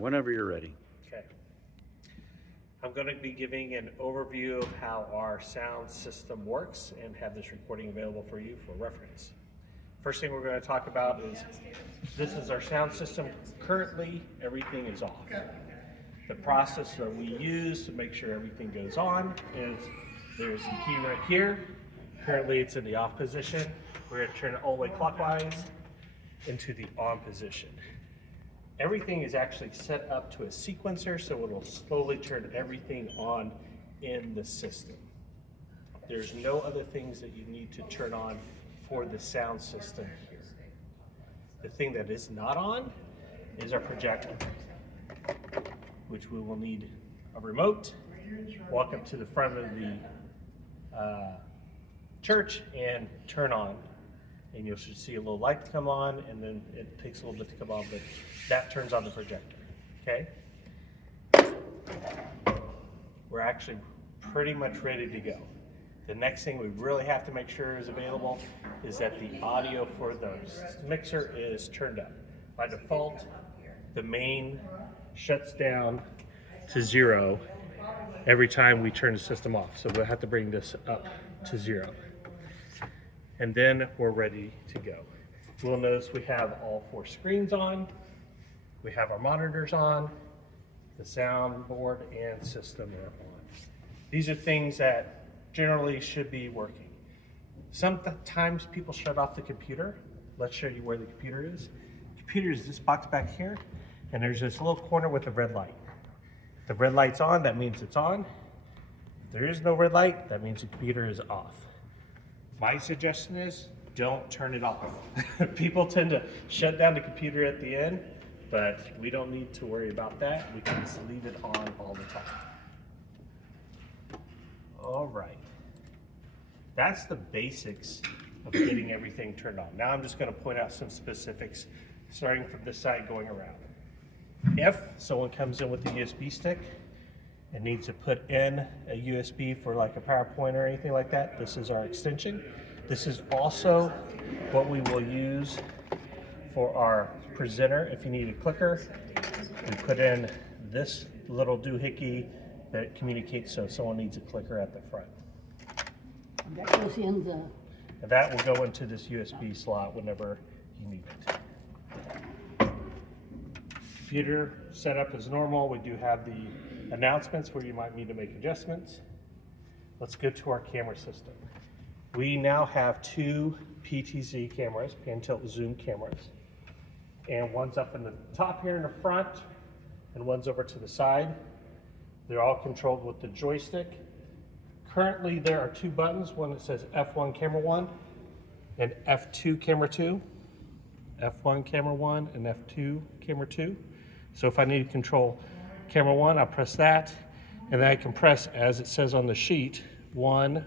whenever you're ready. Okay. I'm going to be giving an overview of how our sound system works and have this recording available for you for reference. First thing we're going to talk about is this is our sound system. Currently, everything is off. The process that we use to make sure everything goes on is there's a key right here. Currently, it's in the off position. We're going to turn it all the way clockwise into the on position. Everything is actually set up to a sequencer, so it'll slowly turn everything on in the system. There's no other things that you need to turn on for the sound system here. The thing that is not on is our projector, which we will need a remote, walk up to the front of the church and turn on. And you should see a little light come on, and then it takes a little bit to come on, but that turns on the projector, okay? We're actually pretty much ready to go. The next thing we really have to make sure is available is that the audio for the mixer is turned up. By default, the main shuts down to 0 every time we turn the system off. So we'll have to bring this up to 0. And then we're ready to go. We'll notice we have all 4 screens on. We have our monitors on, the soundboard and system are on. These are things that generally should be working. Sometimes people shut off the computer. Let's show you where the computer is. The computer is this box back here, and there's this little corner with a red light. If the red light's on, that means it's on. If there is no red light, that means the computer is off. My suggestion is don't turn it off. People tend to shut down the computer at the end, but we don't need to worry about that. We can just leave it on all the time. All right. That's the basics of getting everything turned on. Now I'm just going to point out some specifics, starting from this side going around. If someone comes in with a USB stick and needs to put in a USB for like a PowerPoint or anything like that, this is our extension. This is also what we will use for our presenter. If you need a clicker, we put in this little doohickey that communicates, so if someone needs a clicker at the front. That goes in the... And that will go into this USB slot whenever you need it. Computer setup is normal. We do have the announcements where you might need to make adjustments. Let's go to our camera system. We now have 2 PTZ cameras, pan, tilt, zoom cameras. And one's up in the top here in the front, and one's over to the side. They're all controlled with the joystick. Currently, there are 2 buttons, one that says F1 camera 1 and F2 camera 2. F1 camera 1 and F2 camera 2. So if I need to control camera 1, I'll press that, and then I can press, as it says on the sheet, 1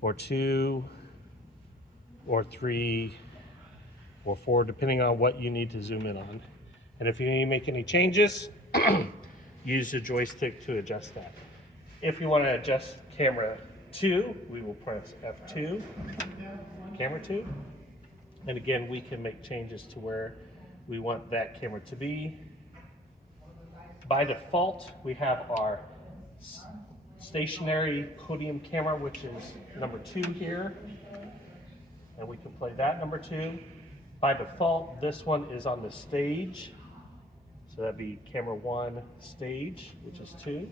or 2 or 3 or 4, depending on what you need to zoom in on. And if you need to make any changes, use the joystick to adjust that. If you want to adjust camera 2, we will press F2, camera 2. And again, we can make changes to where we want that camera to be. By default, we have our stationary podium camera, which is number 2 here. And we can play that number 2. By default, this one is on the stage. So that'd be camera 1 stage, which is 2.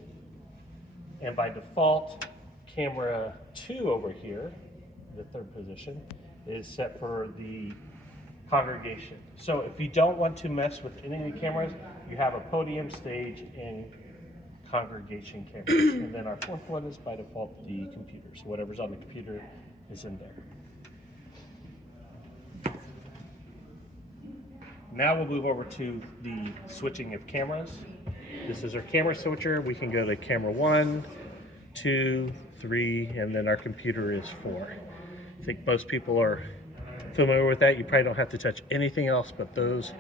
And by default, camera 2 over here, the 3rd position, is set for the congregation. So if you don't want to mess with any of the cameras, you have a podium, stage, and congregation cameras. And then our 4th one is by default the computer. So whatever's on the computer is in there. Now we'll move over to the switching of cameras. This is our camera switcher. We can go to camera 1, 2, 3, and then our computer is 4. I think most people are familiar with that. You probably don't have to touch anything else but those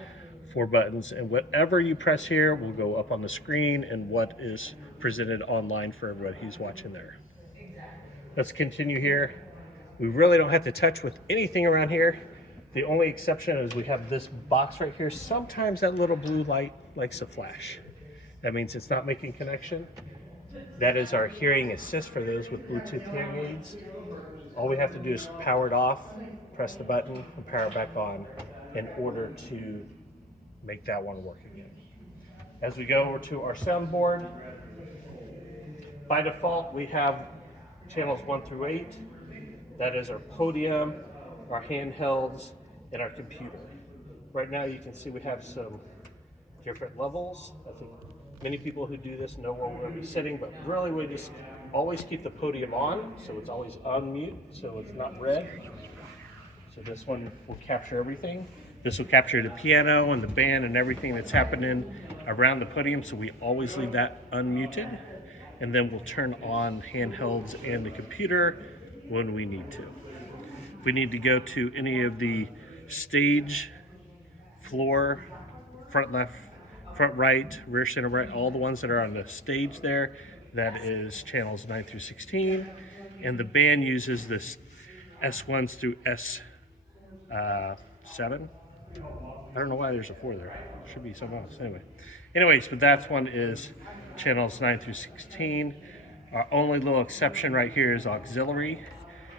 4 buttons, and whatever you press here will go up on the screen and what is presented online for everybody who's watching there. Let's continue here. We really don't have to touch with anything around here. The only exception is we have this box right here. Sometimes that little blue light likes to flash. That means it's not making connection. That is our hearing assist for those with Bluetooth hearing aids. All we have to do is power it off, press the button, and power it back on in order to make that one work again. As we go over to our soundboard, by default, we have channels 1 through 8. That is our podium, our handhelds, and our computer. Right now you can see we have some different levels. I think many people who do this know where we're going to be sitting, but really we just always keep the podium on, so it's always on mute, so it's not red. So this one will capture everything. This will capture the piano and the band and everything that's happening around the podium, so we always leave that unmuted. And then we'll turn on handhelds and the computer when we need to. If we need to go to any of the stage, floor, front left, front right, rear center right, all the ones that are on the stage there, that is channels 9 through 16. And the band uses this S1s through S7. I don't know why there's a 4 there. Should be something else. Anyways, but that one is channels 9 through 16. Our only little exception right here is auxiliary,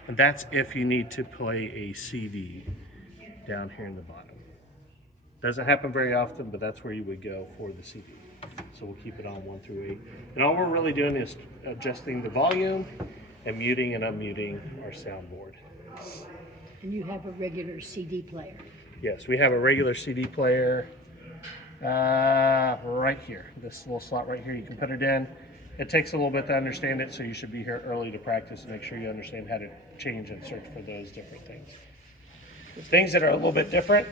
and that's if you need to play a CD down here in the bottom. Doesn't happen very often, but that's where you would go for the CD. So we'll keep it on 1 through 8. And all we're really doing is adjusting the volume and muting and unmuting our soundboard. And you have a regular CD player. Yes, we have a regular CD player right here. This little slot right here, you can put it in. It takes a little bit to understand it, so you should be here early to practice and make sure you understand how to change and search for those different things. Things that are a little bit different,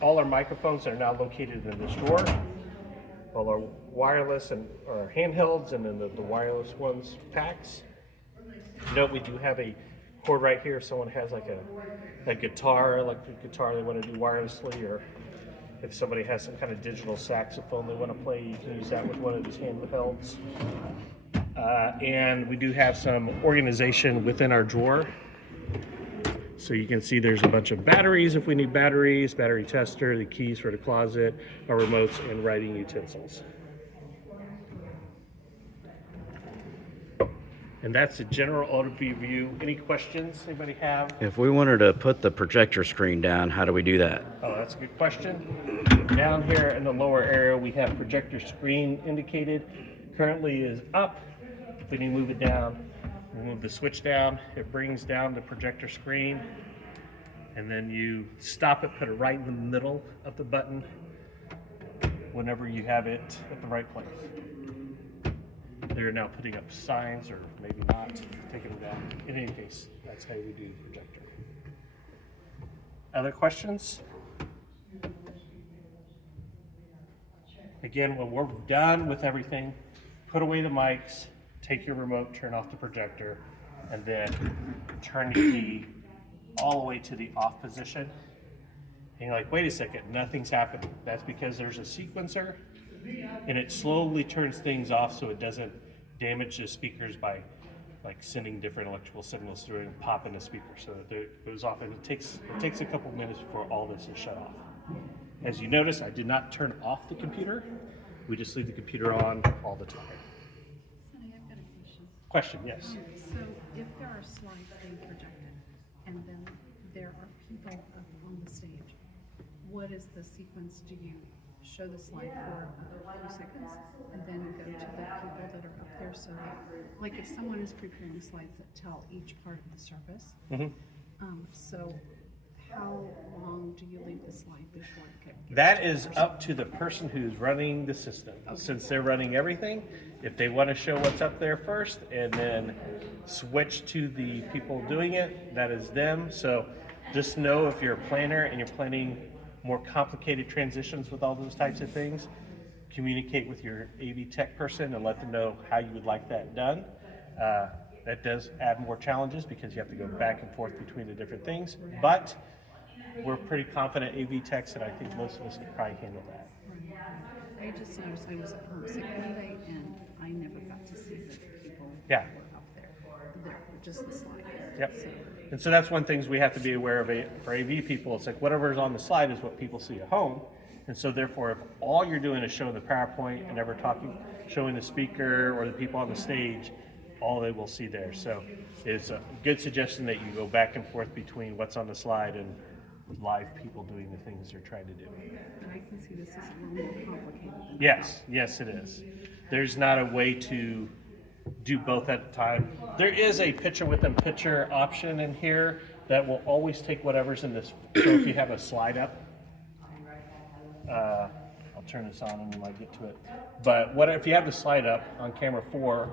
all our microphones are now located in this drawer. All our wireless and our handhelds, and then the wireless ones packs. Note we do have a cord right here if someone has like a guitar, electric guitar they want to do wirelessly, or if somebody has some kind of digital saxophone they want to play, you can use that with one of these handhelds. And we do have some organization within our drawer. So you can see there's a bunch of batteries if we need batteries, battery tester, the keys for the closet, our remotes, and writing utensils. And that's a general overview. Any questions anybody have? If we wanted to put the projector screen down, how do we do that? Oh, that's a good question. Down here in the lower area, we have projector screen indicated. Currently is up. If we need to move it down, we move the switch down. It brings down the projector screen. And then you stop it, put it right in the middle of the button whenever you have it at the right place. They're now putting up signs, or maybe not, taking them down. In any case, that's how we do the projector. Other questions? Again, when we're done with everything, put away the mics, take your remote, turn off the projector, and then turn the key all the way to the off position. And you're like, wait a second, nothing's happening. That's because there's a sequencer, and it slowly turns things off so it doesn't damage the speakers by like sending different electrical signals through and popping the speaker, so that it goes off. And it takes a couple minutes before all this is shut off. As you notice, I did not turn off the computer. We just leave the computer on all the time. Sonny, I've got a question. Question, yes. So if there are slides being projected and then there are people up on the stage, what is the sequence? Do you show the slide for a few seconds and then go to the people that are up there? So like if someone is preparing slides that tell each part of the service, so how long do you leave the slide before it gets That is up to the person who's running the system. Since they're running everything, if they want to show what's up there first and then switch to the people doing it, that is them. So just know if you're a planner and you're planning more complicated transitions with all those types of things, communicate with your AV tech person and let them know how you would like that done. That does add more challenges because you have to go back and forth between the different things, but we're pretty confident AV techs, and I think most of us can probably handle that. I just noticed I was at home sick one day and I never got to see the people Yeah. that were up there. there, just the slide. Yep. So, And so that's one things we have to be aware of for AV people. It's like whatever's on the slide is what people see at home. And so therefore, if all you're doing is showing the PowerPoint and never showing the speaker or the people on the stage, all they will see there. So it's a good suggestion that you go back and forth between what's on the slide and live people doing the things they're trying to do. but I can see this is a little more complicated than Yes, yes it is. There's not a way to do both at a time. There is a picture within picture option in here that will always take whatever's in this. So if you have a slide up, I'll turn this on and you might get to it. But what if you have the slide up on camera 4,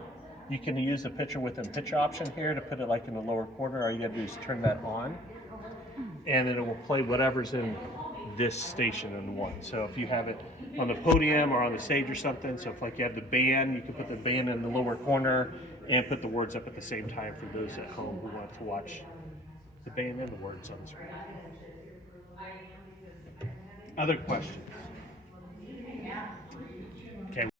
you can use the picture within picture option here to put it like in the lower corner. All you gotta do is turn that on and then it will play whatever's in this station in one. So if you have it on the podium or on the stage or something, so if like you have the band, you can put the band in the lower corner and put the words up at the same time for those at home who want to watch the band and the words on the screen. Other questions?